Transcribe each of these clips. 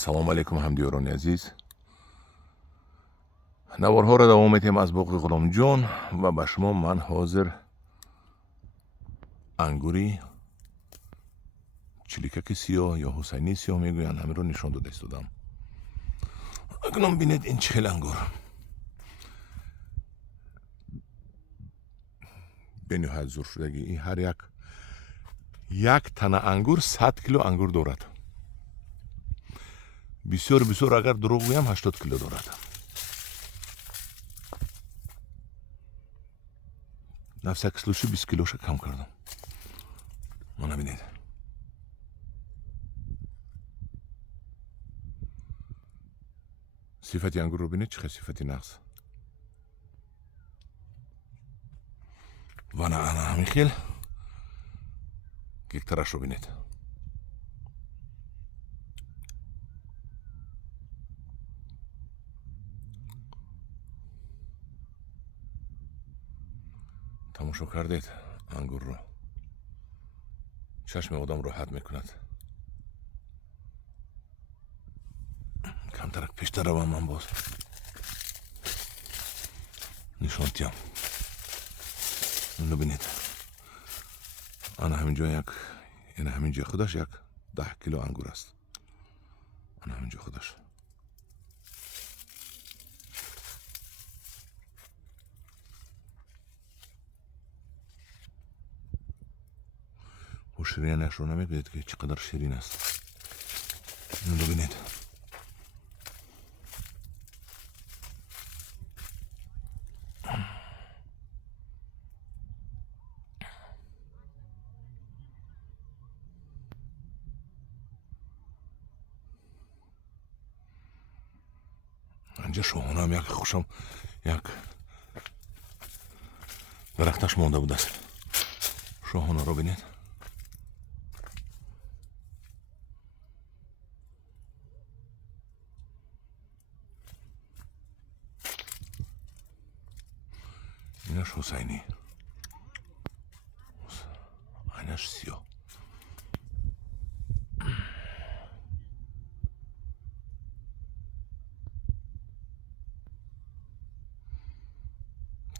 السلام علیکم همدیاران عزیز. نوارها را دوام میتیم از باغ غلام جان و به شما من حاضر انگوری چلیکک سیاه یا حسینی سیاه میگوین همین رو نشان داده استادم. اکنون بینید این چهل انگور به نهایت زور شدگی. این هر یک تنه انگور 100 کیلو انگور دارد. بسیار اگر دروغ بگویم 80 کیلو دارد. نفس کیلوشو 20 کیلوش کم کردم. منو ببینید. صفت انگور رو ببینید چه صفتی نقص. و نه انا همین خیل گکترش رو ببینید. تماشا کردید انگور رو. چشم آدم راحت میکند. کمترک پیشتر روم من باز نشانتیم. اینو بینید. انا همینجا این همینجا خودش 10 کیلو انگور است. انا همینجا خودش. و شیرینش رو نمیگوید که چقدر شیرین است. اینو ببینید. اینجا شاهانه هم خوشم درختش مانده بود است. شاهانه رو بینید. اینش حسینی. اینش سیاه.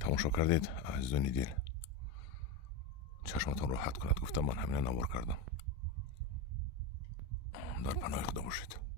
تماشا کردید عزیزان دل. چشمتان راحت کند. گفتم من همین نوار کردم. در پناه خدا باشید.